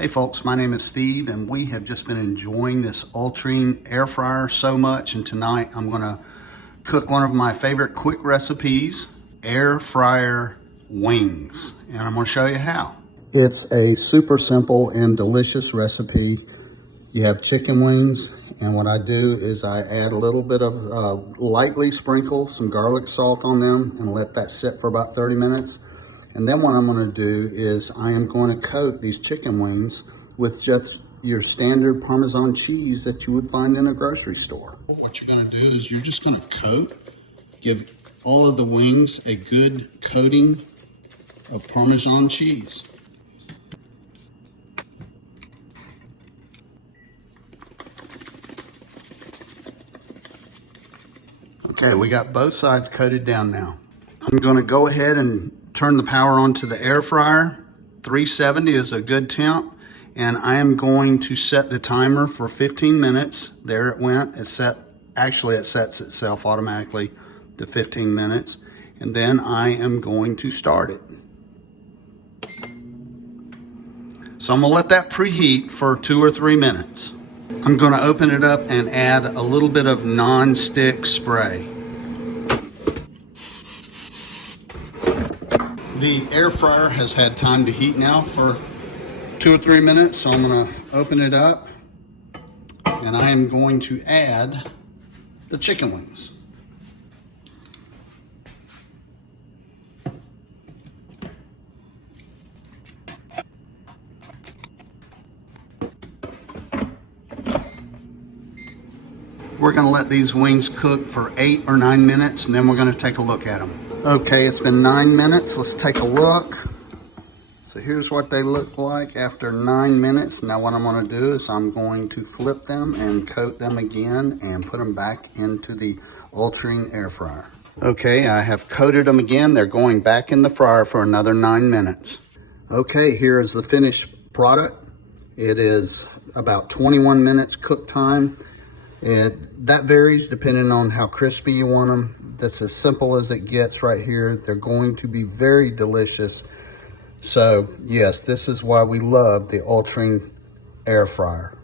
Hey folks, my name is Steve and we have just been enjoying this Ultreen air fryer so much, and tonight I'm gonna cook one of my favorite quick recipes, air fryer wings, and I'm gonna show you how. It's a super simple and delicious recipe. You have chicken wings, and what I do is I add a little bit of lightly sprinkle some garlic salt on them and let that sit for about 30 minutes. And then what I'm gonna do is I am going to coat these chicken wings with just your standard Parmesan cheese that you would find in a grocery store. What you're gonna do is you're just gonna coat, give all of the wings a good coating of Parmesan cheese. Okay, we got both sides coated down now. I'm gonna go ahead and turn the power on to the air fryer. 370 is a good temp, and I am going to set the timer for 15 minutes. There it went. It sets itself automatically to 15 minutes, and then I am going to start it. So I'm gonna let that preheat for 2 or 3 minutes. I'm gonna open it up and add a little bit of non-stick spray. The air fryer has had time to heat now for 2 or 3 minutes, so I'm gonna open it up and I am going to add the chicken wings. We're gonna let these wings cook for 8 or 9 minutes, and then we're gonna take a look at them. Okay, it's been 9 minutes. Let's take a look. So here's what they look like after 9 minutes. Now what I'm gonna do is I'm going to flip them and coat them again and put them back into the Ultreen air fryer. Okay, I have coated them again. They're going back in the fryer for another 9 minutes. Okay, here is the finished product. It is about 21 minutes cook time. That varies depending on how crispy you want them. That's as simple as it gets right here. They're going to be very delicious. So yes, this is why we love the Ultreen air fryer.